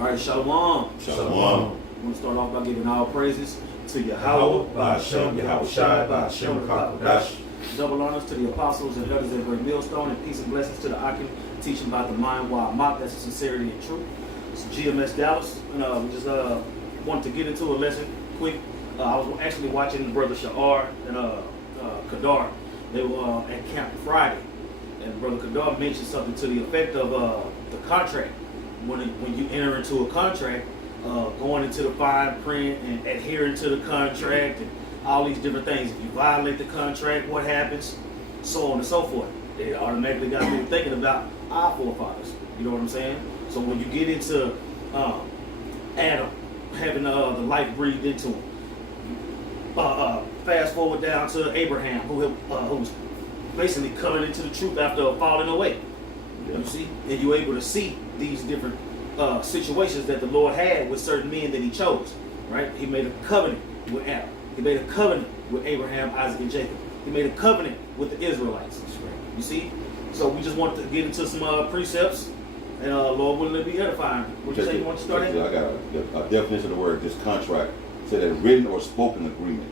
All right, Shalom. Shalom. I'm going to start off by giving all praises to Yahweh, Ba'ashem, Yahushai, Ba'ashem, Kakodash. Double honors to the apostles and elders at Great Millstone, and peace and blessings to the Akim, teaching about the mind while mock, that's sincerity and truth. It's GMS Dallas, and we just wanted to get into a lesson quick. I was actually watching Brother Sha'ar and Kadar. They were at camp Friday, and Brother Kadar mentioned something to the effect of the contract. When you enter into a contract, going into the fine print and adhering to the contract and all these different things. If you violate the contract, what happens? So on and so forth. It automatically got me thinking about our forefathers. You know what I'm saying? So when you get into Adam having the life breathed into him, fast forward down to Abraham, who was basically coming into the truth after falling away. Yeah. You see, and you're able to see these different situations that the Lord had with certain men that He chose. Right? He made a covenant with Adam. He made a covenant with Abraham, Isaac, and Jacob. He made a covenant with the Israelites. Right. You see? So we just wanted to get into some precepts, and Lord willing to be edifying. What you say you want to start at? I got a definition of the word, this contract. Said a written or spoken agreement,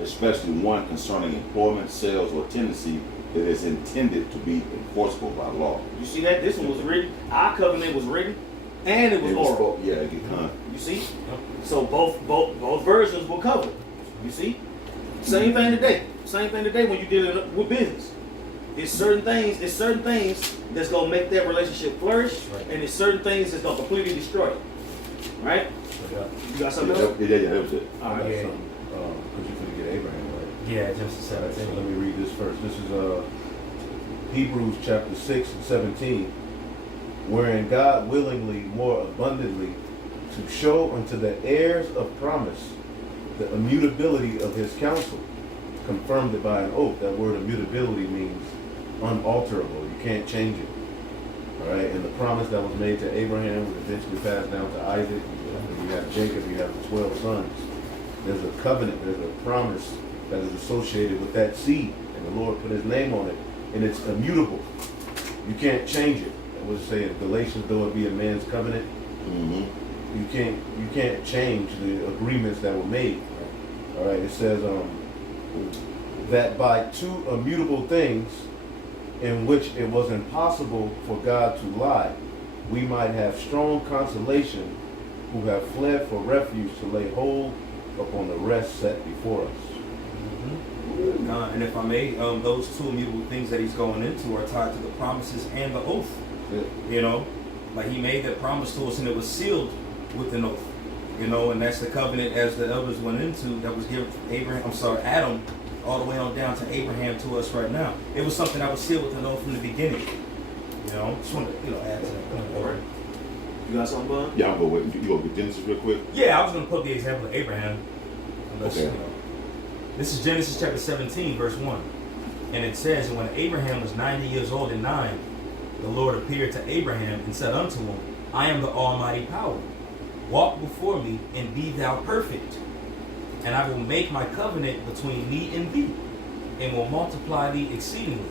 especially one concerning employment, sales, or tenancy that is intended to be enforceable by law. You see that? This one was written. Our covenant was written, and it was oral. Yeah, it get You see? So both versions were covered. You see? Same thing today. Same thing today when you deal with business. There's certain things that's gonna make that relationship flourish, right. And there's certain things that's gonna completely destroy it. Right? Yeah. You got something else? Yeah, that was it. All right, because you couldn't get Abraham, right? Yeah, Genesis 17. So let me read this first. This is Hebrews chapter 6 and 17, wherein God willingly more abundantly to show unto the heirs of promise the immutability of His counsel, confirmed it by an oath. That word immutability means unalterable. You can't change it. All right, and the promise that was made to Abraham was eventually passed down to Isaac. You have Jacob, you have the 12 sons. There's a covenant, there's a promise that is associated with that seed, and the Lord put His name on it, and it's immutable. You can't change it. I would say in Galatians, though it be a man's covenant, you can't change the agreements that were made. All right, it says that by two immutable things in which it was impossible for God to lie, we might have strong consolation who have fled for refuge to lay hold upon the rest set before us. And if I may, those two immutable things that he's going into are tied to the promises and the oath. Yeah. You know, like He made that promise to us, and it was sealed with an oath. You know, and that's the covenant as the elders went into that was given from Adam, all the way on down to Abraham to us right now. It was something that was sealed with an oath from the beginning. You know, just want to add to that. All right. You got something, bud? Yeah, I'll go with you. Go with Genesis real quick. Yeah, I was going to put the example of Abraham. Unless, okay. This is Genesis chapter 17, verse 1. And it says, and when Abraham was 90 years old and 9, the Lord appeared to Abraham and said unto him, I am the Almighty Power. Walk before me and be thou perfect. And I will make my covenant between me and thee, and will multiply thee exceedingly.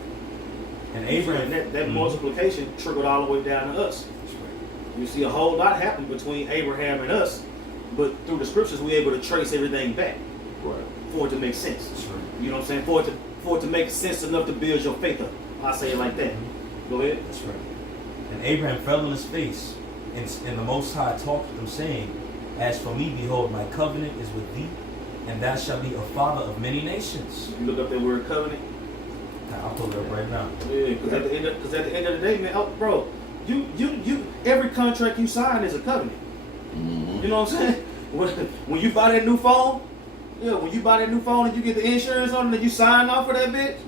And Abraham, that multiplication trickled all the way down to us. You see a whole lot happened between Abraham and us, but through the scriptures we're able to trace everything back. Right. For it to make sense. You know what I'm saying? For it to make sense enough to build your faith up. I say it like that. Go ahead. That's right. And Abraham fell on his face, and the Most High talked with him, saying, as for me, behold, my covenant is with thee, and thou shalt be a father of many nations. You look up that word covenant. I'll pull it up right now. Yeah, because at the end of the day, man, bro, you every contract you sign is a covenant. You know what I'm saying? When you buy that new phone, when you buy that new phone and you get the insurance on it and you sign off for that bitch,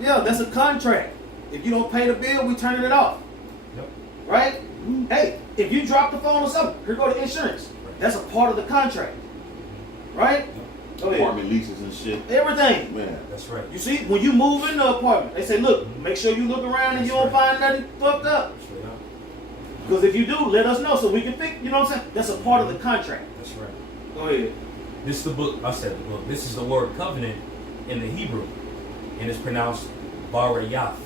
that's a contract. If you don't pay the bill, we turning it off. Yep. Right? Hey, if you drop the phone or something, here go the insurance. That's a part of the contract. Right? Go ahead. Apartment leases and shit. Everything. Man. That's right. You see, when you move in the apartment, they say, look, make sure you look around and you don't find nothing fucked up. Because if you do, let us know so we can fix, you know what I'm saying? That's a part of the contract. That's right. Go ahead. This is the book, I said the book. This is the word covenant in the Hebrew. And it's pronounced Barayath.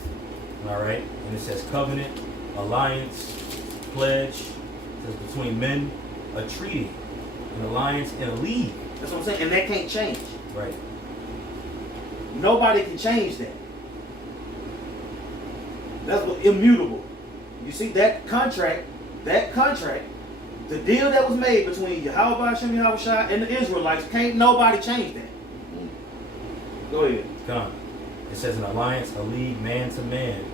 All right? And it says covenant, alliance, pledge, It says between men, a treaty, an alliance, and a league. That's what I'm saying. And that can't change. Right. Nobody can change that. That's what immutable. You see that contract, the deal that was made between Yahweh Hashem Yahushua and the Israelites, can't nobody change that. Go ahead. Gone. It says an alliance, a league, man to man,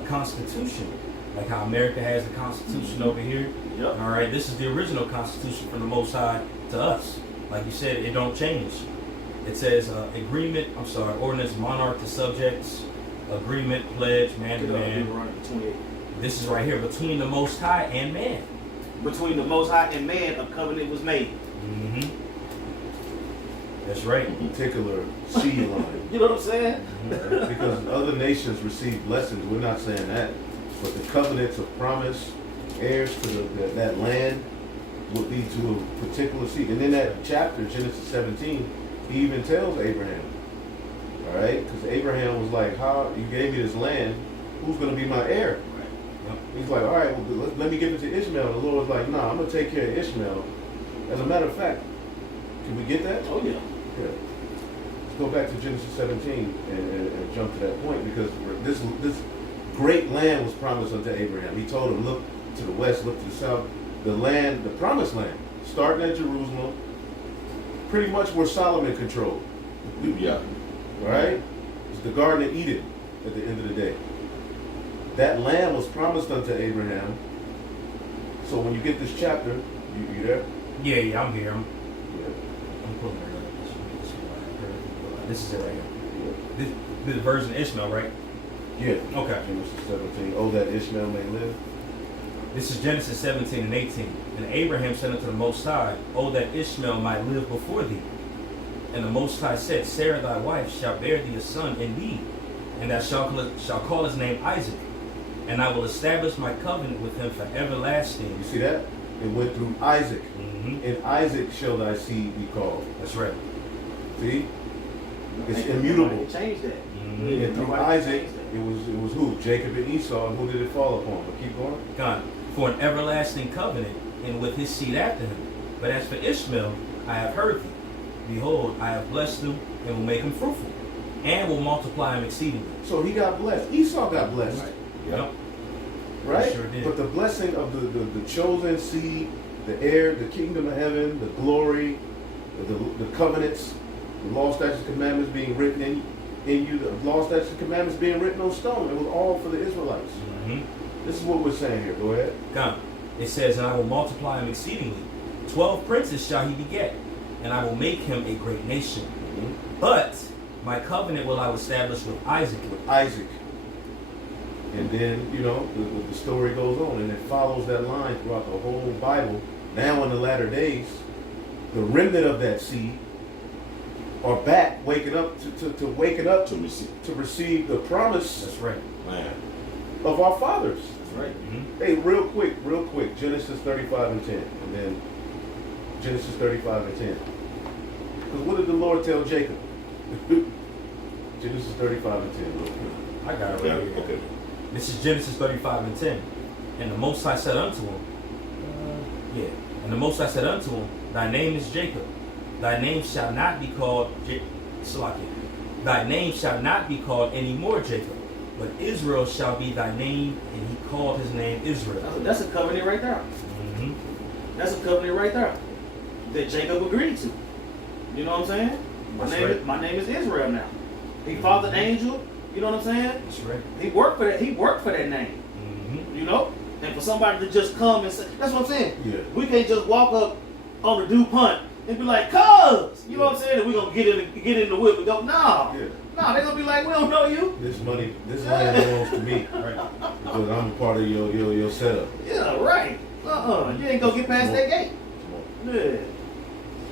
a constitution, like how America has the Constitution over here. Yep. All right, this is the original Constitution from the Most High to us. Like you said, it don't change. It says ordinance, monarch to subjects, agreement, pledge, man to man. This is right here, between the Most High and man. Between the Most High and man, a covenant was made. Mm-hmm. That's right. A particular seed line. You know what I'm saying? Because other nations receive blessings. We're not saying that. But the covenants of promise, heirs to that land, would lead to a particular seed. And in that chapter, Genesis 17, he even tells Abraham, all right? Because Abraham was like, how you gave me this land, who's going to be my heir? Yep. He's like, all right, well, let me give it to Ishmael. And the Lord's like, no, I'm going to take care of Ishmael. As a matter of fact, can we get that? Oh, yeah. Yeah. Let's go back to Genesis 17 and jump to that point, because this great land was promised unto Abraham. He told him, look to the west, look to the south. The land, the promised land, starting at Jerusalem, pretty much where Solomon controlled. Yeah. Right? It's the Garden of Eden at the end of the day. That land was promised unto Abraham. So when you get this chapter, you there? Yeah, I'm here. Yeah. I'm pulling it up. This is it right here. This version of Ishmael, right? Yeah. Okay. Genesis 17. Oh, that Ishmael may live. This is Genesis 17 and 18. And Abraham said unto the Most High, oh, that Ishmael might live before thee. And the Most High said, Sarah thy wife shall bear thee a son indeed, and thou shalt call his name Isaac. And I will establish my covenant with him for everlasting. You see that? It went through Isaac. Mm-hmm. In Isaac shall thy seed be called. That's right. See? It's immutable. Change that. Mm-hmm. And through Isaac, it was who? Jacob and Esau. And who did it fall upon? But keep going. God, for an everlasting covenant, and with his seed after him. But as for Ishmael, I have heard thee. Behold, I have blessed him, and will make him fruitful, and will multiply him exceedingly. So he got blessed. Esau got blessed. Right. Yep. Right? Sure did. But the blessing of the chosen seed, the heir, the kingdom of heaven, the glory, the covenants, the law, statutes, commandments being written in you, the law, statutes, commandments being written on stone. It was all for the Israelites. Mm-hmm. This is what we're saying here. Go ahead. God, it says, and I will multiply him exceedingly. 12 princes shall he beget, and I will make him a great nation. Mm-hmm. But my covenant will I establish with Isaac. With Isaac. And then, the story goes on, and it follows that line throughout the whole Bible. Now in the latter days, the remnant of that seed are back, waking up to receive the promise That's right. Man. of our fathers. That's right. Mm-hmm. Hey, real quick, Genesis 35 and 10, and then Genesis 35 and 10. Because what did the Lord tell Jacob? Genesis 35 and 10. Real quick. I got it Yeah, right here. okay. This is Genesis 35 and 10. And the Most High said unto him, And the Most High said unto him, thy name is Jacob. Thy name shall not be called Thy name shall not be called any more Jacob, but Israel shall be thy name. And he called his name Israel. That's a covenant right there. Mm-hmm. That's a covenant right there that Jacob agreed to. You know what I'm saying? My name is Israel now. He fathered angel. You know what I'm saying? That's right. He worked for that. He worked for that name. Mm-hmm. You know, and for somebody to just come and say, that's what I'm saying. Yeah. We can't just walk up on the DuPont and be like, "Cuz," you know what I'm saying? And we gonna get in the whip and go, "No, Yeah. no." They're gonna be like, "We don't know you." This land belongs to me, right? Because I'm a part of your setup. Yeah, right. You ain't gonna get past that gate. Yeah.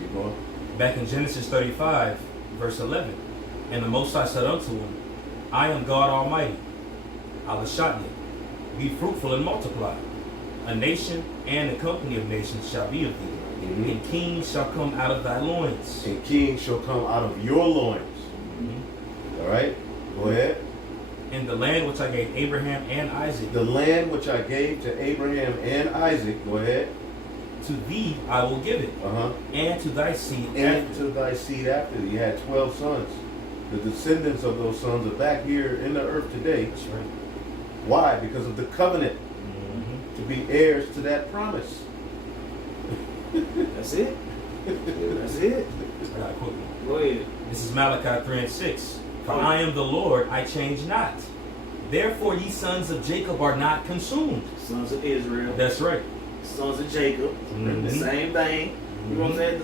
Keep going. Back in Genesis 35, verse 11. And the Most High said unto him, I am God Almighty. Alashanya. Be fruitful and multiply. A nation and a company of nations shall be of thee. Mm-hmm. And kings shall come out of thy loins. And kings shall come out of your loins. Mm-hmm. All right? Go ahead. and the land which I gave Abraham and Isaac, The land which I gave to Abraham and Isaac, go ahead. to thee I will give it, Uh-huh. and to thy seed And after to thy seed after thee. You had 12 sons. The descendants of those sons are back here in the earth today. That's right. Why? Because of the covenant Mm-hmm. to be heirs to that promise. That's it. That's it. I got a quick one. Go ahead. This is Malachi 3:6. For I am the Lord, I change not. Therefore ye sons of Jacob are not consumed. Sons of Israel. That's right. Sons of Jacob. Mhm. The same thing. You know what I'm saying?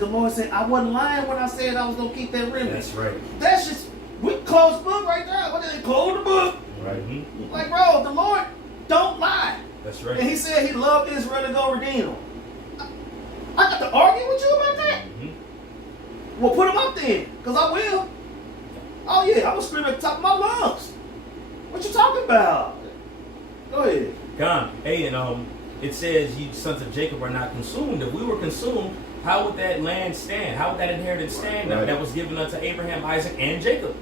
The Lord said, I wasn't lying when I said I was going to keep that remnant. That's right. That's just, we close the book right there. What did they close the book? Right? Mhm. Like, bro, the Lord don't lie. That's And right. he said he loved Israel to go redeem them. I got to argue with you about that? Mhm. Well, put them up then, because I will. Oh, yeah, I'm going to scream at the top of my lungs. What you talking about? Go ahead. God, hey, and it says you sons of Jacob are not consumed. If we were consumed, how would that land stand? How would that inheritance stand Right. that was given unto Abraham, Isaac, and Jacob?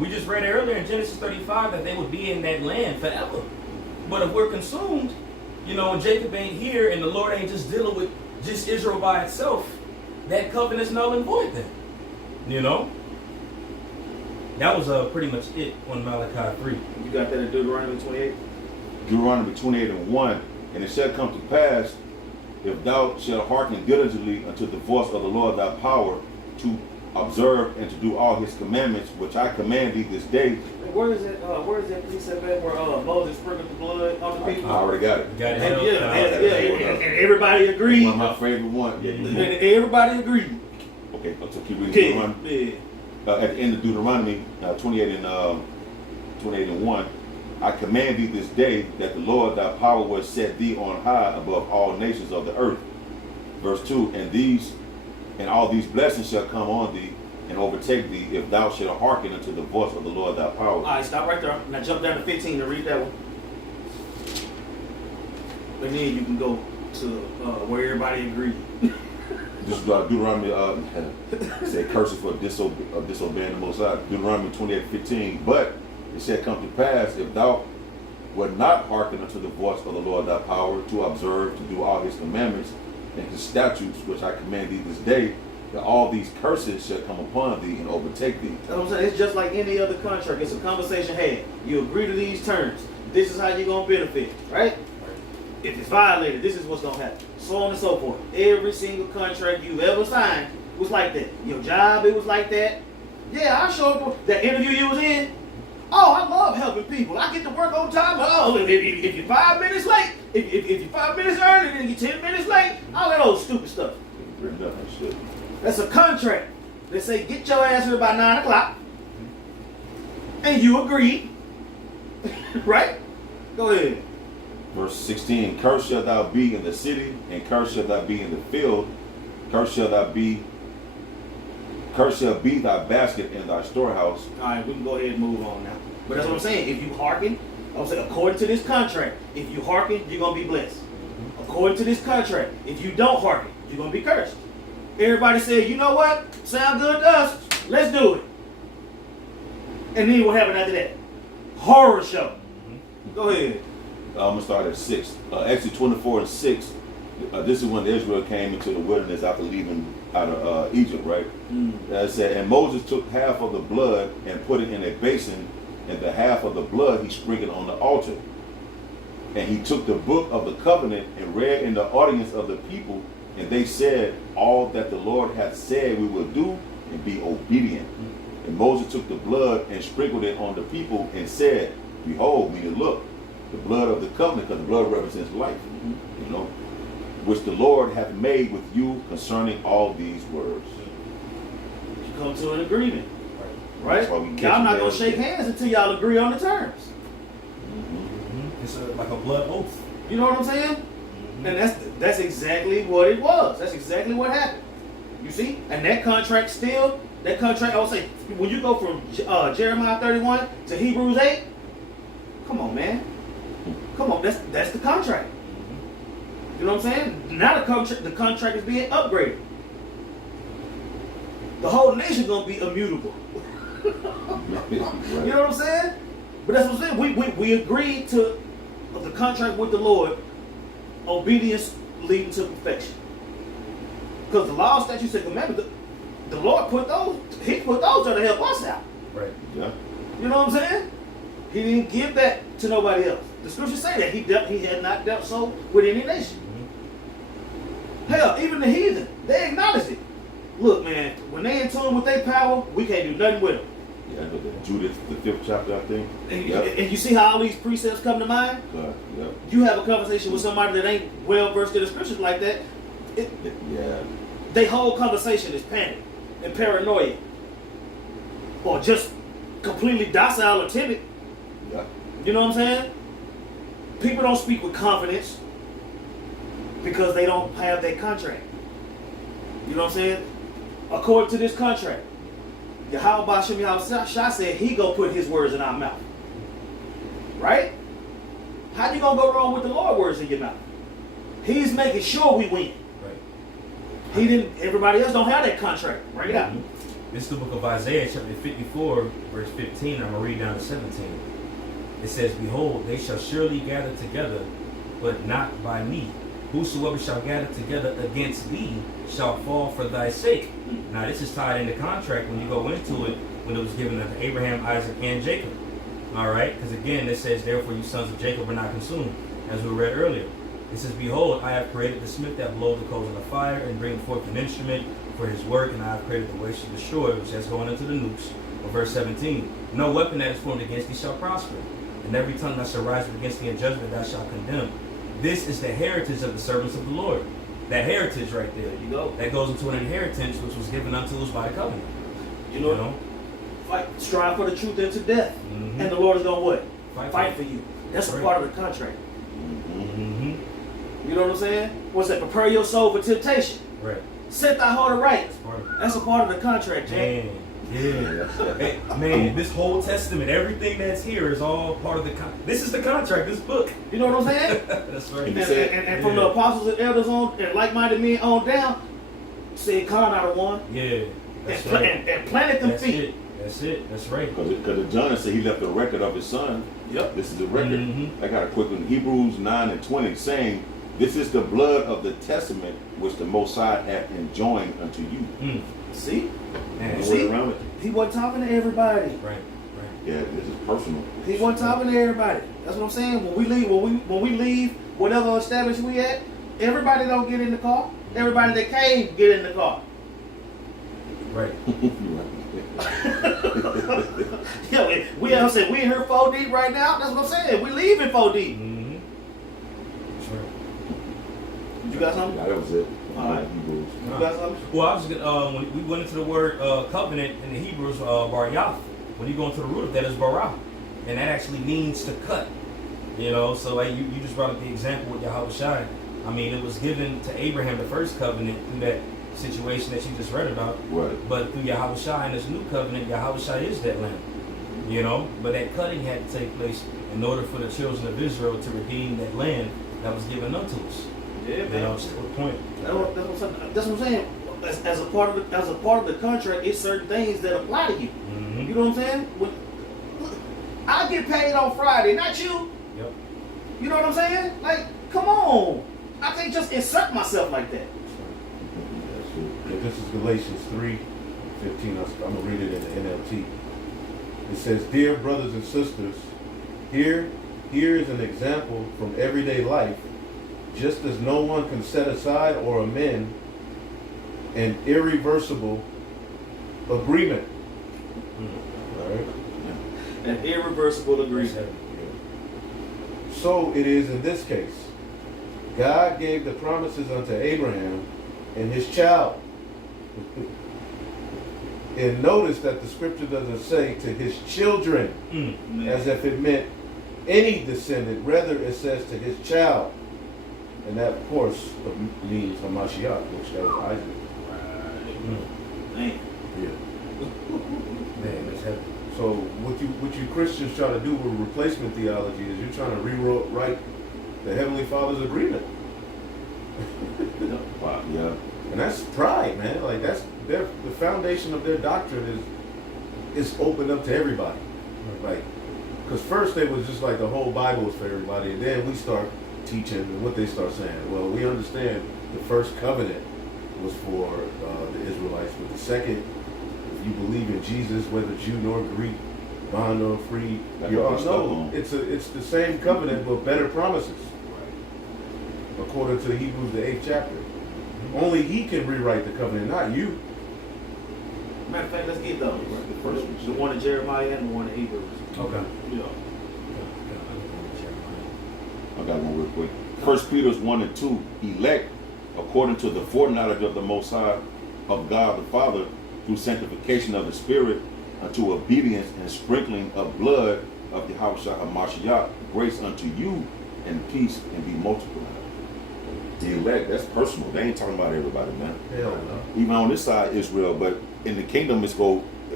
We just read earlier in Genesis 35 that they would be in that land forever. But if we're consumed, you know, and Jacob ain't here and the Lord ain't just dealing with just Israel by itself, that covenant's null and void then. You know? That was pretty much it on Malachi 3. You got that in Deuteronomy 28? Deuteronomy 28:1, and it shall come to pass, if thou shalt hearken diligently unto the voice of the Lord thy power, to observe and to do all his commandments, which I command thee this day. Where is it? Where is that precept at where Moses sprinkled the blood on the I people? already got it. Got it. And, held. and everybody agreed. One of my favorite ones. Yeah, And everybody agreed. Okay, so keep reading Okay. Deuteronomy. Yeah. At the end of Deuteronomy 28:1, I command thee this day that the Lord thy power will set thee on high above all nations of the earth. Verse 2, and all these blessings shall come on thee and overtake thee if thou shalt hearken unto the voice of the Lord thy power. All right, stop right there. Now jump down to 15 and read that one. And then you can go to where everybody agreed. This is Deuteronomy, said curses for disobeying the Most High. Deuteronomy 28:15. But it shall come to pass, if thou wilt not hearken unto the voice of the Lord thy power, to observe, to do all his commandments and his statutes, which I command thee this day, that all these curses shall come upon thee and overtake thee. That's what I'm saying. It's just like any other contract. It's a conversation had. You agree to these terms. This is how you're going to benefit, right? If it's violated, this is what's going to happen. So on and so forth. Every single contract you've ever signed was like that. Your job, it was like that. Yeah, I showed you that interview you was in. Oh, I love helping people. I get to work on time. Oh, if you're 5 minutes late, if you're 5 minutes early, then you're 10 minutes late, all that old stupid stuff. Written up and shit. That's a contract. They say, get your ass here by 9 o'clock. And you agree. Right? Go ahead. Verse 16, cursed shalt thou be in the city, and cursed shalt thou be in the field. Cursed shall be thy basket in thy storehouse. All right, we can go ahead and move on now. But that's what I'm saying. If you hearken, I'm saying according to this contract, if you hearken, you're going to be blessed. According to this contract, if you don't hearken, you're going to be cursed. Everybody said, you know what? Sound good to us. Let's do it. And then what happened after that? Horror show. Go ahead. I'm going to start at 6. Exodus 24:6. This is when Israel came into the wilderness after leaving out of Egypt, right? It said, and Moses took half of the blood and put it in a basin, and the half of the blood he sprinkled on the altar. And he took the book of the covenant and read in the audience of the people, and they said, all that the Lord hath said we will do, and be obedient. And Moses took the blood and sprinkled it on the people and said, behold, meaning look, the blood of the covenant, because the blood represents life, you know, which the Lord hath made with you concerning all these words. You come to an agreement. Right? That's why we Y'all not going to catch shake them. hands until y'all agree on the terms. It's like a blood oath. You know what I'm saying? And that's exactly what it was. That's exactly what happened. You see? And that contract, I would say, when you go from Jeremiah 31 to Hebrews 8, come on, man. Come on, that's the contract. You know what I'm saying? Now the contract is being upgraded. The whole nation's gonna be immutable. You know what I'm saying? But that's what I'm saying. We agreed to the contract with the Lord, obedience leading to perfection. Because the law, statutes, and commandments, the Lord put those, He put those there to help us out. Right. Yeah. You know what I'm saying? He didn't give that to nobody else. The scriptures say that he had not dealt so with any nation. Hell, even the heathen, they acknowledged it. Look, man, when they in tune with their power, we can't do nothing with them. Yeah, Judith, the 5th chapter, I think. And you see how all these precepts come to mind? Yep. You have a conversation with somebody that ain't well versed in the scriptures like that. Yeah. Their whole conversation is panic and paranoia, or just completely docile or timid. Yeah. You know what I'm saying? People don't speak with confidence because they don't have that contract. You know what I'm saying? According to this contract, Yahweh Hashem Yahweh Shah said he go put his words in our mouth. Right? How you gonna go wrong with the Lord's words in your mouth? He's making sure we win. Right. He didn't. Everybody else don't have that contract. Bring it out. This is the book of Isaiah, chapter 54, verse 15. I'm going to read down to 17. It says, behold, they shall surely gather together, but not by me. Whosoever shall gather together against thee shall fall for thy sake. Now, this is tied in the contract when you go into it, when it was given unto Abraham, Isaac, and Jacob. All right? Because again, it says, therefore you sons of Jacob are not consumed, as we read earlier. It says, behold, I have created the smith that bloweth the coals of the fire and bring forth an instrument for his work, and I have created the waste to destroy, which that's going into the nukes. Or verse 17, no weapon that is formed against thee shall prosper, and every tongue that shall rise up against thee in judgment thou shalt condemn. This is the heritage of the servants of the Lord. That heritage right there. There you go. That goes into an inheritance which was given unto us by covenant. You know? Fight, strive for the truth unto death. And the Lord is going to what? Fight for you. That's a part of the contract. You know what I'm saying? What's that? Prepare your soul for temptation. Right. Set thy heart aright. That's a part of the contract, Jack. Man. Yeah. Hey, man, this whole testament, everything that's here is all part of the this is the contract, this book. You know what I'm saying? That's right. And from the apostles and elders on, and like-minded men on down, said Con out of one. Yeah. That's and, right. and planted them That's feet. it. That's it. That's right. Because John said he left a record of his son. Yep. This is the record. I got a quick one. Hebrews 9 and 20 saying, this is the blood of the testament which the Most High hath enjoined unto you. See? Man, See? around it. He wasn't talking to everybody. Right. Yeah, this is personal. He wasn't talking to everybody. That's what I'm saying. When we leave whatever establishment we at, everybody don't get in the car. Everybody that came get in the car. Right. Yeah, we in here 4 deep right now. That's what I'm saying. We leaving 4 deep. That's right. You got something? Yeah, that was it. All right. Hebrews. You got something? Well, I was gonna, when we went into the word covenant in the Hebrews, bar yath. When you go into the root of that is bara, and that actually means to cut. You know, so like you just brought up the example with Yahweh Shai. I mean, it was given to Abraham the first covenant through that situation that you just read about. Right. But through Yahweh Shai and this new covenant, Yahweh Shai is that lamb. You know, but that cutting had to take place in order for the children of Israel to redeem that land that was given unto us. Yeah, man. You know, that's the point. That's what I'm saying. As a part of the contract, it's certain things that apply to you. You know what I'm saying? I get paid on Friday, not you. Yep. You know what I'm saying? Like, come on. I can't just insert myself like that. Yeah, this is Galatians 3:15. I'm going to read it in the NLT. It says, dear brothers and sisters, here is an example from everyday life. Just as no one can set aside or amend an irreversible agreement. All right? An irreversible agreement. So it is in this case. God gave the promises unto Abraham and his child. And notice that the scripture doesn't say to his children, as if it meant any descendant. Rather, it says to his child. And that, of course, means Hamashiach, which that was Isaac. Man. Yeah. Man, that's heavy. So what you Christians try to do with replacement theology is you're trying to rewrite the Heavenly Father's agreement. Wow, yeah. And that's pride, man. Like that's the foundation of their doctrine is open up to everybody. Like Because first it was just like the whole Bible was for everybody, and then we start teaching, and what they start saying. Well, we understand the first covenant was for the Israelites, but the second, if you believe in Jesus, whether Jew nor Greek, bond or free, you all know it's the same covenant with better promises. According to Hebrews, the 8th chapter. Only he can rewrite the covenant, not you. Matter of fact, let's get those. The one in Jeremiah and the one in Hebrews. Okay. Yeah. I got one real quick. 1 Peter 1 and 2, elect according to the foreknowledge of the Most High of God the Father through sanctification of the Spirit unto obedience and sprinkling of blood of the Yahushua HaMashiach, grace unto you and peace and be multiplied. The elect, that's personal. They ain't talking about everybody, man. Hell no. Even on this side, Israel, but in the kingdom,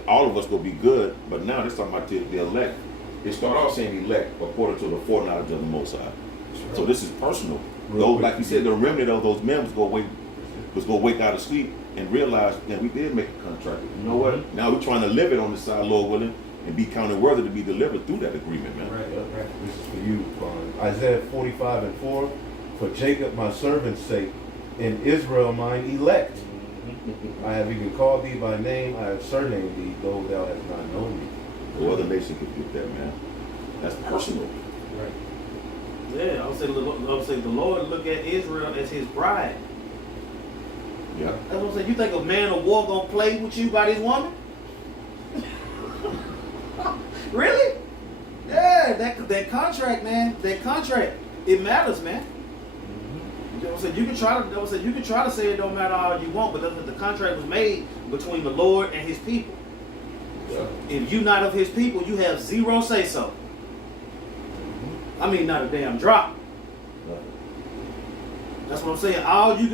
all of us will be good. But now they're talking about the elect. They start off saying elect according to the foreknowledge of the Most High. So this is personal. Though, like you said, the remnant of those men was going to wake out of sleep and realize that we did make a contract. You know what? Now we're trying to live it on this side, Lord willing, and be counted worthy to be delivered through that agreement, man. Right. This is for you, Isaiah 45 and 4. For Jacob my servant's sake, and Israel mine elect. I have even called thee by name, I have surnamed thee, though thou hast not known me. No other nation could get that, man. That's personal. Right. Yeah, I would say the Lord look at Israel as his bride. Yeah. That's what I'm saying. You think a man of war gonna play with you by this woman? Really? Yeah, that contract, man. That contract, it matters, man. You know what I'm saying? You can try to say it don't matter all you want, but the contract was made between the Lord and his people. Yeah. If you're not of his people, you have zero say so. I mean, not a damn drop. That's what I'm saying. All you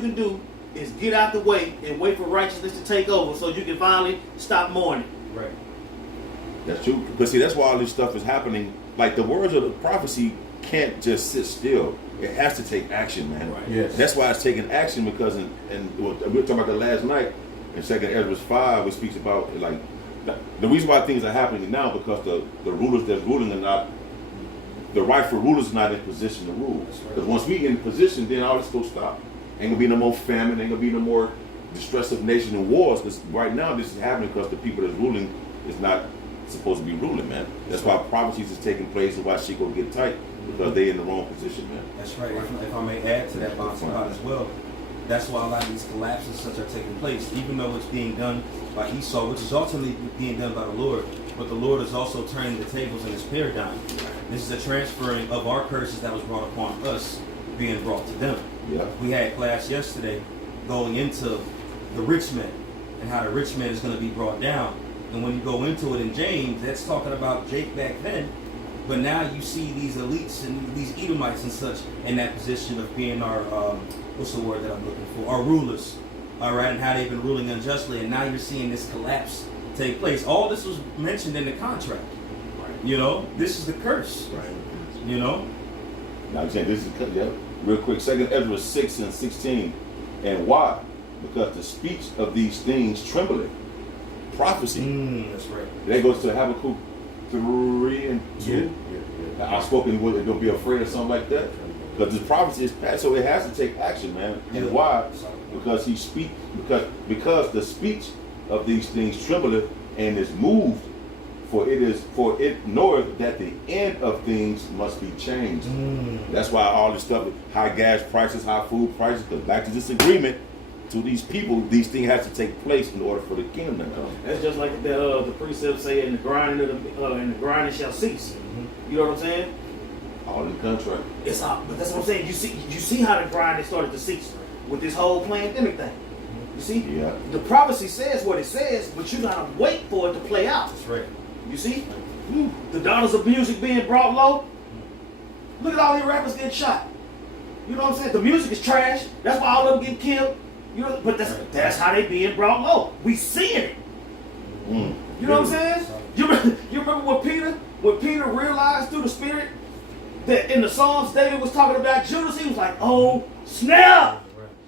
can do is get out the way and wait for righteousness to take over so you can finally stop mourning. Right. That's true. But see, that's why all this stuff is happening. Like the words of the prophecy can't just sit still. It has to take action, man. Right. Yes. That's why it's taking action because, we were talking about that last night in 2 Ezra 5, which speaks about like the reason why things are happening now because the rulers that's ruling are not, the rightful rulers are not in position to rule. Because once we in position, then all this will stop. Ain't gonna be no more famine. Ain't gonna be no more distress of nation and wars. Because right now this is happening because the people that's ruling is not supposed to be ruling, man. That's why prophecies is taking place and why shit gonna get tight because they in the wrong position, man. That's right. If I may add to that, Bob, as well, that's why a lot of these collapses such are taking place, even though it's being done by Esau, which is ultimately being done by the Lord. But the Lord is also turning the tables in his paradigm. This is a transferring of our curses that was brought upon us being brought to them. Yeah. We had class yesterday going into the rich man and how the rich man is going to be brought down. And when you go into it in James, that's talking about Jake back then. But now you see these elites and these Edomites and such in that position of being our, what's the word that I'm looking for? Our rulers, all right, and how they've been ruling unjustly. And now you're seeing this collapse take place. All this was mentioned in the contract. You know, this is the curse. Right. You know? Now I'm saying this is real quick. 2 Ezra 6 and 16. And why? Because the speech of these things trembleth. Prophecy. That's right. That goes to Habakkuk 3 and 2. Yeah. Outspoken, don't be afraid of something like that. Because this prophecy is past, so it has to take action, man. And why? Because he speak. Because the speech of these things trembleth and is moved. For it knoweth that the end of things must be changed. That's why all this stuff, high gas prices, high food prices, because back to this agreement, to these people, these things have to take place in order for the kingdom to come. That's just like the precept say, "And the grinding shall cease." You know what I'm saying? All in the contract. It's up, but that's what I'm saying. You see how the grinding started to cease with this whole pandemic thing. You see, Yeah. the prophecy says what it says, but you gotta wait for it to play out. That's right. You see, the dollars of music being brought low. Look at all these rappers getting shot. You know what I'm saying? The music is trash. That's why all of them get killed. You know, but that's how they being brought low. We seeing it. You know what I'm saying? You remember when Peter realized through the Spirit that in the Psalms David was talking about Judas. He was like, "Oh snap!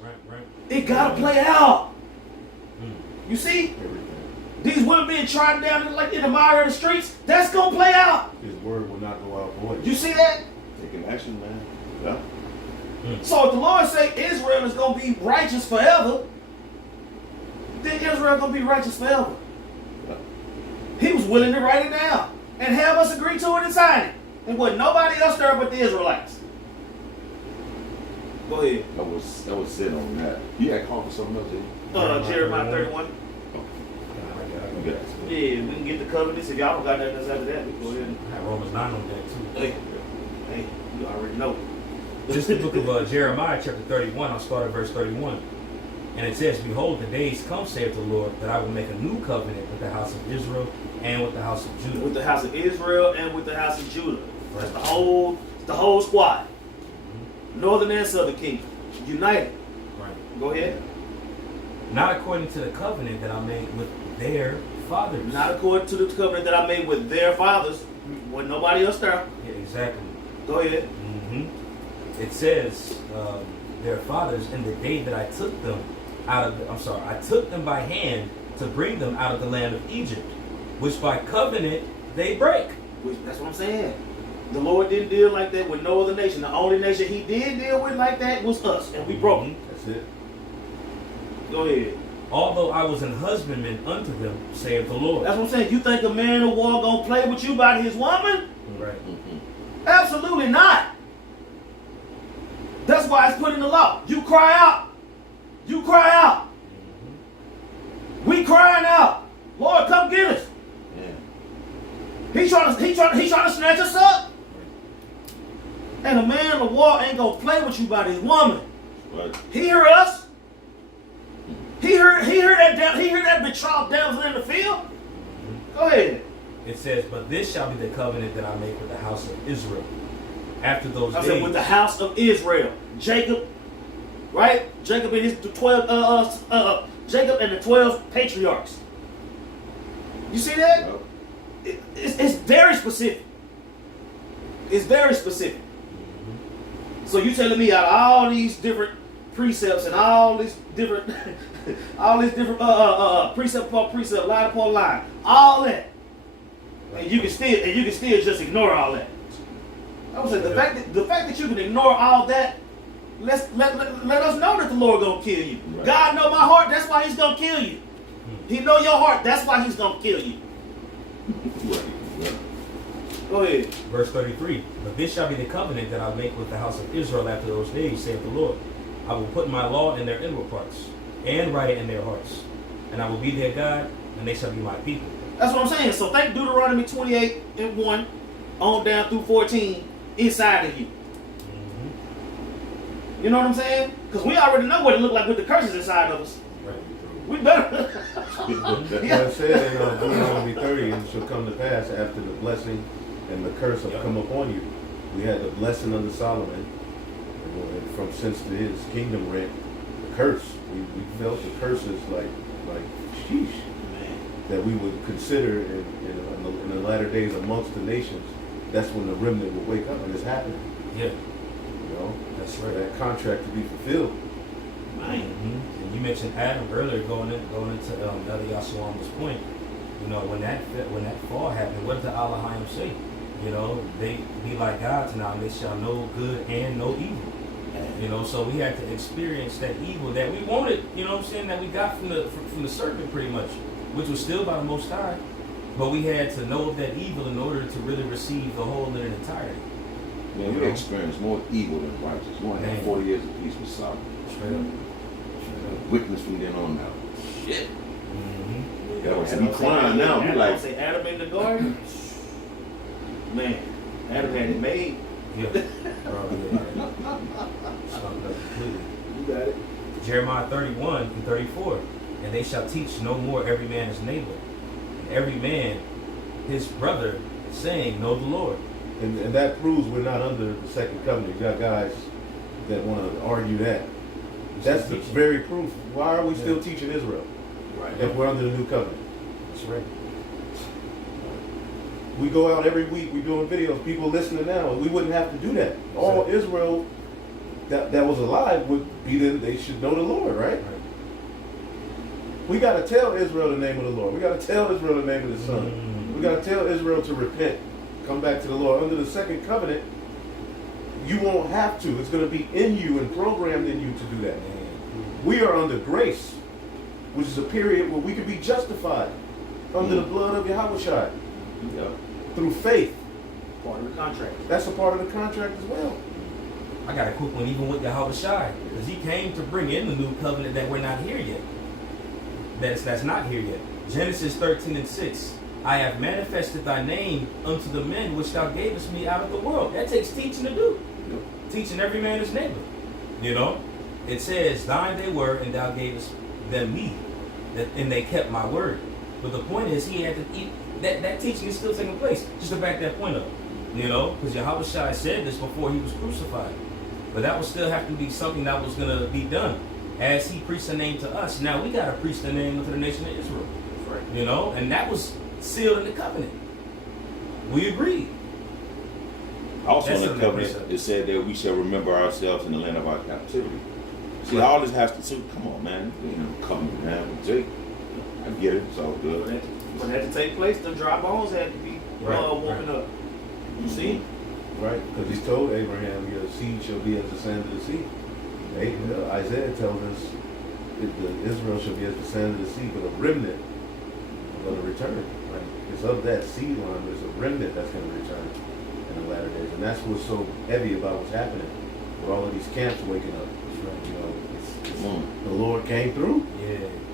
Right. It gotta play out." You see? These women being trodden down like in the mire of the streets, that's going to play out. His word will not go out void. You see that? Taking action, man. Yeah. So if the Lord say Israel is going to be righteous forever, then Israel is going to be righteous forever. Yeah. He was willing to write it down and have us agree to it and sign it. And wasn't nobody else there but the Israelites. Go ahead. I was sitting on that. You had called for something else, Jay? Jeremiah 31. Okay. Yeah, we can get the covenants. If y'all don't got nothing else after that, we can go ahead and... I have Romans 9 on that too. Hey, you already know. Just the book of Jeremiah chapter 31, I'll start at verse 31. And it says, Behold, the days come, saith the Lord, that I will make a new covenant with the house of Israel and with the house of Judah. With the house of Israel and with the house of Judah. That's the whole squad. Northern and Southern Kingdom. United. Right. Go ahead. Not according to the covenant that I made with their fathers. Not according to the covenant that I made with their fathers. Wasn't nobody else there. Yeah, exactly. Go ahead. It says, their fathers, in the day that I took them I took them by hand to bring them out of the land of Egypt, which by covenant they break. That's what I'm saying. The Lord didn't deal like that with no other nation. The only nation he did deal with like that was us, and we broke it. That's it. Go ahead. Although I was an husbandman unto them, saith the Lord. That's what I'm saying. You think a man of war gonna play with you by his woman? Right. Absolutely not. That's why it's put in the law. You cry out. You cry out. We crying out. Lord, come get us. Yeah. He trying to snatch us up. And a man of war ain't gonna play with you by his woman. Right. He heard us. He heard that betrothed damsel in the field. Go ahead. It says, But this shall be the covenant that I make with the house of Israel. After those I days. said with the house of Israel. Jacob, right? Jacob and his 12 Jacob and the 12 patriarchs. You see that? Yep. It's very specific. It's very specific. So you telling me out of all these different precepts and all these different precept upon precept, line upon line, all that, and you can still just ignore all that. I would say the fact that you can ignore all that, let us know that the Lord gonna kill you. Right. God know my heart, that's why he's gonna kill you. He know your heart, that's why he's gonna kill you. Right. Right. Go ahead. Verse 33. But this shall be the covenant that I make with the house of Israel after those days, saith the Lord. I will put my law in their inward parts, and write it in their hearts. And I will be their God, and they shall be my people. That's what I'm saying. So think Deuteronomy 28 and 1 on down through 14 inside of you. You know what I'm saying? Because we already know what it looked like with the curses inside of us. Right. We better. Well, it said in Deuteronomy 30, and it shall come to pass after the blessing and the curse have come upon you. We had the blessing under Solomon, and from since to his kingdom rent, the curse. We felt the curses like sheesh, that we would consider in the latter days amongst the nations. That's when the remnant will wake up, and it's happening. Yeah. You know, That's for right. that contract to be fulfilled. And you mentioned Adam earlier, going into Elder Yasuama's point. You know, when that fall happened, what did the Elohim say? You know, they be like gods now, and they shall know good and know evil. You know, so we had to experience that evil that we wanted. You know what I'm saying? That we got from the serpent, pretty much, which was still by the Most High. But we had to know of that evil in order to really receive the whole in its entirety. Man, we experienced more evil than righteous. We only had 40 years of peace with Solomon. Straight up. Witness from then on now. Shit. Mm-hmm. Yeah, we crying now. We like, say Adam in the garden. Man, Adam had it made. Yeah. Bro, yeah. Something else completely. You got it. Jeremiah 31 and 34. And they shall teach no more every man his neighbor, and every man his brother, saying, Know the Lord. And that proves we're not under the second covenant. You got guys that want to argue that. That's the very proof. Why are we still teaching Israel? Right. If we're under the new covenant. That's right. We go out every week, we're doing videos, people listening now. We wouldn't have to do that. All Israel that was alive would be that they should know the Lord, right? We got to tell Israel the name of the Lord. We got to tell Israel the name of the Son. We got to tell Israel to repent, come back to the Lord. Under the second covenant, you won't have to. It's going to be in you and programmed in you to do that. We are under grace, which is a period where we can be justified under the blood of Yahushua through faith. Part of the contract. That's a part of the contract as well. I got a quick one, even with Yahushua, because he came to bring in the new covenant that we're not here yet. That's not here yet. Genesis 13:6. I have manifested thy name unto the men which thou gavest me out of the world. That takes teaching to do. Teaching every man his neighbor. You know? It says, thine they were, and thou gavest them me. And they kept my word. But the point is, he had to eat. That teaching is still taking place. Just to back that point up. You know? Because Yahushua said this before he was crucified. But that would still have to be something that was going to be done. As he preached the name to us. Now we got to preach the name to the nation of Israel. Right. You know? And that was sealed in the covenant. We agreed. Also That's in the a covenant, precept. it said that we shall remember ourselves in the land of our captivity. See, all this has to do. Come on, man. You know, come, man. Jake, I get it. It's all good. When that had to take place, the dry bones had to be warming up. You see? Right? Because he told Abraham, your seed shall be as the sand of the sea. Isaiah tells us Israel shall be as the sand of the sea, but a remnant is going to return. Right? It's of that seed line, there's a remnant that's going to return in the latter days. And that's what's so heavy about what's happening with all of these camps waking up. You know, the Lord came through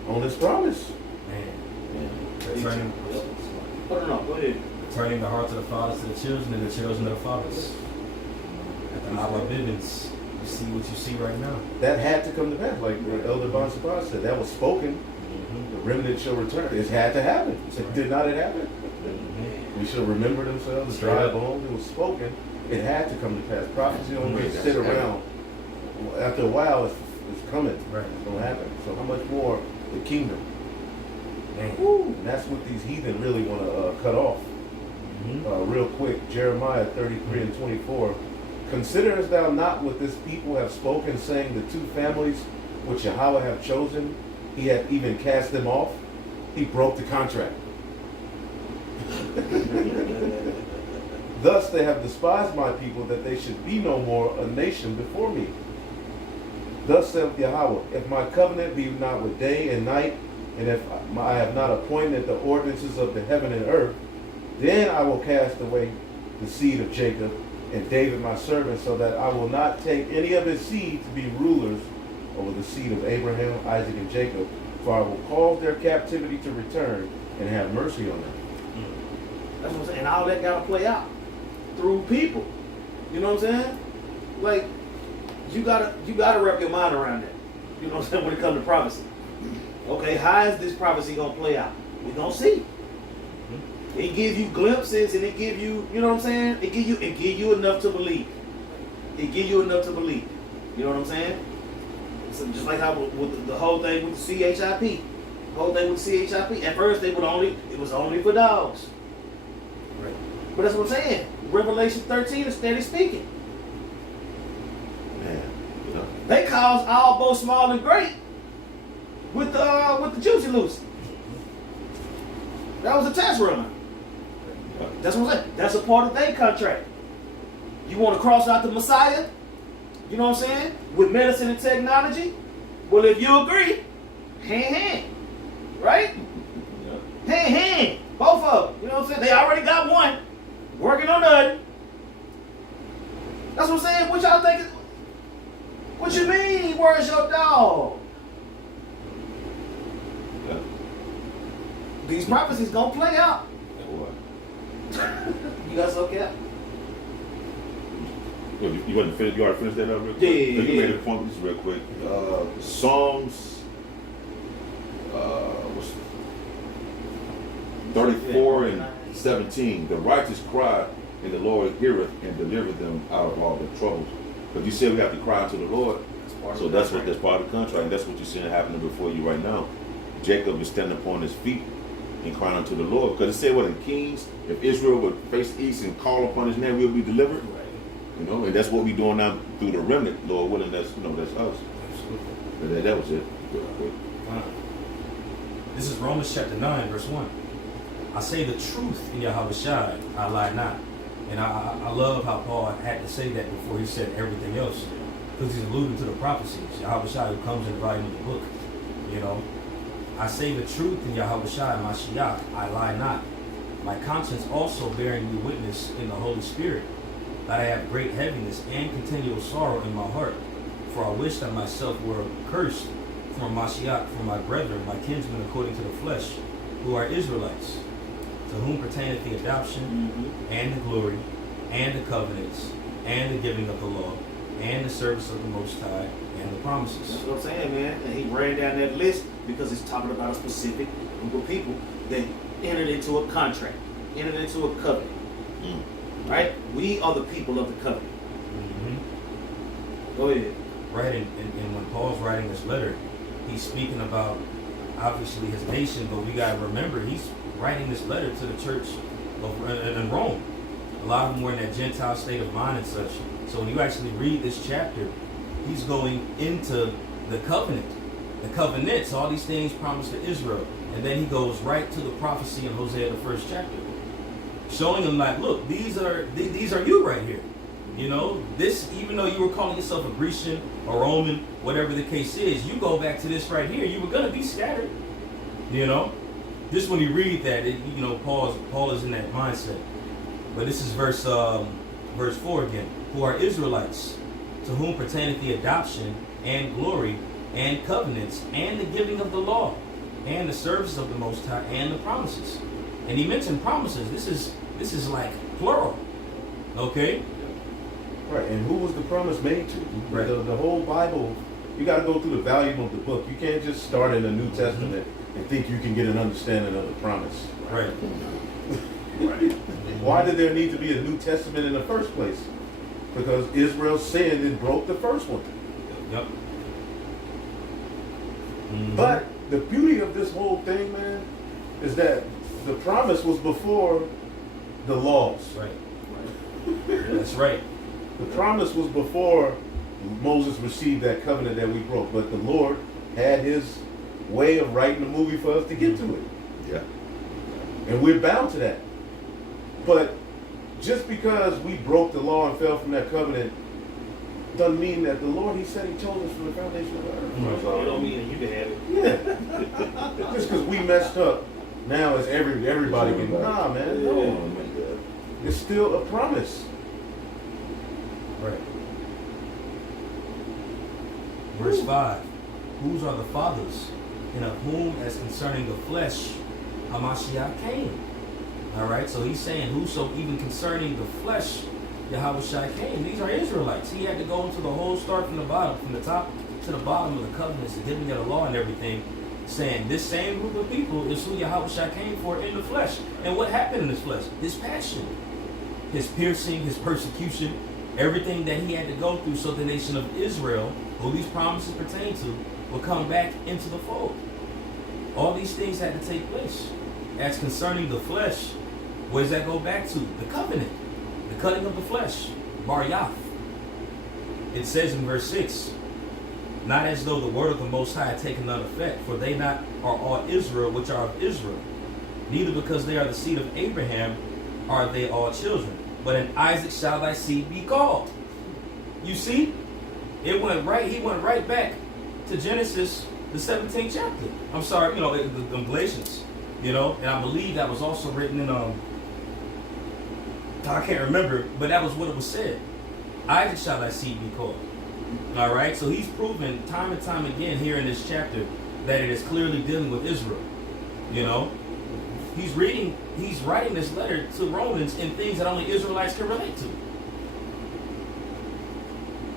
on his promise. Man. Turning, No, go ahead. turning the hearts of the fathers to the children and the children of the fathers. At the Abba Bivens, you see what you see right now. That had to come to pass, like Elder Bon Sabah said. That was spoken. The remnant shall return. It had to happen. Did not it happen? We shall remember themselves, the dry bones. It was spoken. It had to come to pass. Prophecy don't just sit around. After a while, it's coming. Right. It's going to happen. So how much more the kingdom? Man. And that's what these heathen really want to cut off. Real quick, Jeremiah 33:24. Considerest thou not what this people have spoken, saying the two families which Yahweh have chosen, he hath even cast them off? He broke the contract. Thus they have despised my people, that they should be no more a nation before me. Thus saith Yahweh, if my covenant be not with day and night, and if I have not appointed the ordinances of the heaven and earth, then I will cast away the seed of Jacob and David my servant, so that I will not take any of his seed to be rulers over the seed of Abraham, Isaac, and Jacob, for I will cause their captivity to return and have mercy on them. That's what I'm saying. And all that got to play out through people. You know what I'm saying? Like, you gotta wrap your mind around that. You know what I'm saying? When it comes to prophecy. Okay, how is this prophecy gonna play out? We're gonna see. It give you glimpses, and it give you, you know what I'm saying? It give you enough to believe. It give you enough to believe. You know what I'm saying? So just like how with the whole thing with the CHIP. The whole thing with the CHIP. At first it was only for dogs. Right. But that's what I'm saying. Revelation 13 is steady speaking. Man, you know. They caused all both small and great with the Juicy Lucy. That was a test run. That's what I'm saying. That's a part of their contract. You want to cross out the Messiah, you know what I'm saying, with medicine and technology? Well, if you agree, hand, right? Hand, both of them. You know what I'm saying? They already got one, working on the other. That's what I'm saying. What y'all think? What you mean? Where's your dog? Yeah. These prophecies gonna play out. What? You got so cap? You want to finish? You already finished that up real quick? Yeah. You made a point just real quick. Psalms 34 and 17. The righteous cry, and the Lord heareth and delivereth them out of all their troubles. But you said we have to cry unto the Lord. So that's part of the contract. And that's what you're seeing happening before you right now. Jacob is standing upon his feet and crying unto the Lord. Because it said what in Kings, if Israel would face east and call upon his name, we'll be delivered. Right. You know, and that's what we're doing now through the remnant, Lord willing. That's that's us. Absolutely. That was it. Real quick. Wow. This is Romans chapter 9, verse 1. I say the truth in Yahweh Shai, I lie not. And I love how Paul had to say that before he said everything else. Because he's alluding to the prophecies. Yahweh Shai who comes in the volume of the book. You know. I say the truth in Yahweh Shai, Mashiach, I lie not. My conscience also bearing me witness in the Holy Spirit, that I have great heaviness and continual sorrow in my heart. For I wish that myself were cursed from Mashiach, from my brethren, my kinsmen according to the flesh, who are Israelites, to whom pertaineth the adoption, and the glory, and the covenants, and the giving of the law, and the service of the Most High, and the promises. That's what I'm saying, man. And he ran down that list because it's talking about a specific group of people that entered into a contract, entered into a covenant. Right? We are the people of the covenant. Go ahead. Right, and when Paul's writing this letter, he's speaking about obviously his nation, but we got to remember he's writing this letter to the church in Rome. A lot of them were in that Gentile state of mind and such. So when you actually read this chapter, he's going into the covenant, the covenants, all these things promised to Israel. And then he goes right to the prophecy in Hosea, the 1st chapter, showing them like, look, these are you right here. You know, this, even though you were calling yourself a Grecian or Roman, whatever the case is, you go back to this right here, you were going to be scattered. You know, just when you read that, you know, Paul is in that mindset. But this is verse 4 again. Who are Israelites, to whom pertaineth the adoption and glory and covenants and the giving of the law and the service of the Most High and the promises. And he mentioned promises. This is like plural. Okay? Right, and who was the promise made to? Right. The whole Bible, you got to go through the volume of the book. You can't just start in the New Testament and think you can get an understanding of the promise. Right. Right. Why did there need to be a New Testament in the first place? Because Israel sinned and broke the first one. Yep. But the beauty of this whole thing, man, is that the promise was before the laws. Right. That's right. The promise was before Moses received that covenant that we broke. But the Lord had his way of writing the movie for us to get to it. Yeah. And we're bound to that. But just because we broke the law and fell from that covenant doesn't mean that the Lord, he said he chose us from the foundation of the earth. It don't mean that you can have it. Yeah. Just because we messed up, now it's everybody can. Nah, man. No. It's still a promise. Right. Verse 5. Whose are the fathers, and of whom, as concerning the flesh, Hamashiach came. All right, so he's saying, whoso even concerning the flesh, Yahweh Shai came. These are Israelites. He had to go into the whole, start from the bottom, from the top to the bottom of the covenants, the giving of the law and everything, saying this same group of people is who Yahweh Shai came for in the flesh. And what happened in his flesh? His passion, his piercing, his persecution, everything that he had to go through so the nation of Israel, who these promises pertain to, will come back into the fold. All these things had to take place. As concerning the flesh, where does that go back to? The covenant. The cutting of the flesh, Bar Yath. It says in verse 6, not as though the word of the Most High had taken none effect, for they not are all Israel which are of Israel. Neither because they are the seed of Abraham are they all children, but in Isaac shall thy seed be called. You see? He went right back to Genesis, the 17th chapter. I'm sorry, the Galatians, and I believe that was also written in, I can't remember, but that was what it was said. Isaac shall thy seed be called. All right, so he's proven time and time again here in this chapter that it is clearly dealing with Israel. He's writing this letter to Romans in things that only Israelites can relate to.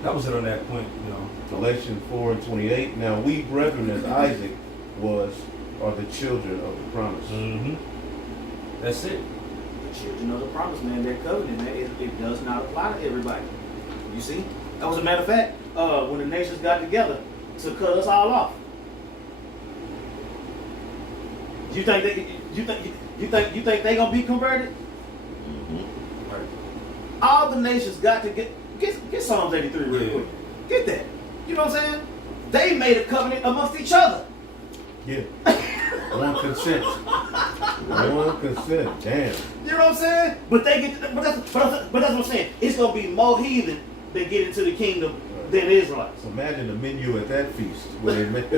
That was it on that point, Galatians 4:28. Now we brethren, as Isaac was, are the children of the promise. Mm-hmm. That's it. The children of the promise, man. That covenant, man, it does not apply to everybody. You see? That was a matter of fact, when the nations got together to cut us all off. You think they gonna be converted? Mm-hmm. Right. All the nations got to get Psalms 83 real quick. Get that. You know what I'm saying? They made a covenant amongst each other. Yeah. On consent. On consent. Damn. You know what I'm saying? But they get, but that's what I'm saying. It's gonna be more heathen that get into the kingdom than Israelites. Imagine the menu at that feast where they make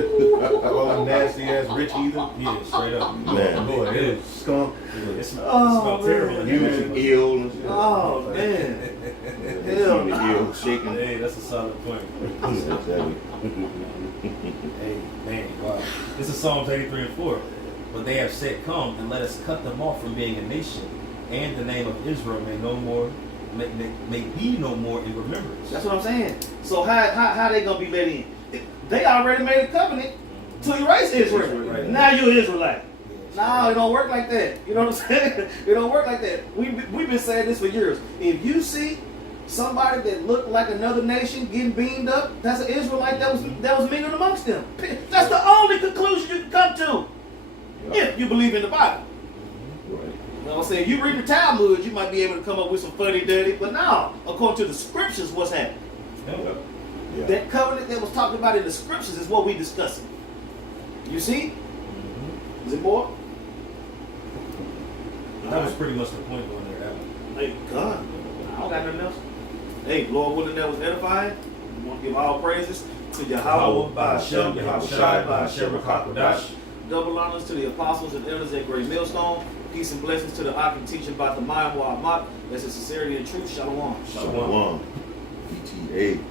all nasty ass rich heathen. Yeah, straight up. Man. Boy, it was skunk. It smells Oh, terrible. You was ill and shit. Oh man. Hell no. Ill, shaking. Hey, that's a solid point. Hey, man, wow. This is Psalms 83 and 4. But they have said, come and let us cut them off from being a nation, and the name of Israel may be no more in remembrance. That's what I'm saying. So how they gonna be let in? They already made a covenant to erase Israel. Right. Now you're an Israelite. Yeah, No, it don't work like that. You know what I'm saying? It don't work like that. We've been saying this for years. If you see somebody that looked like another nation getting beamed up, that's an Israelite that was mingled amongst them. That's the only conclusion you can come to if you believe in the Bible. Right. You know what I'm saying? You read the Talmud, you might be able to come up with some funny dirty, but no, according to the scriptures, what's happening? yeah. Yeah. That covenant that was talked about in the scriptures is what we discussing. You see? Is it more? That was pretty much the point going there. That one. Hey, God, I don't got nothing else. Hey, Lord willing, that was edifying. We want to give all praises to Yahweh, Ba'Shem, Yahweh Shai, Ba'Shem, Rakakodash. Double honors to the apostles and elders at Great Millstone. Peace and blessings to the Akim teaching about the Mayim Wa'amat. That's in sincerity and truth. Shalom. Shalom. PTA.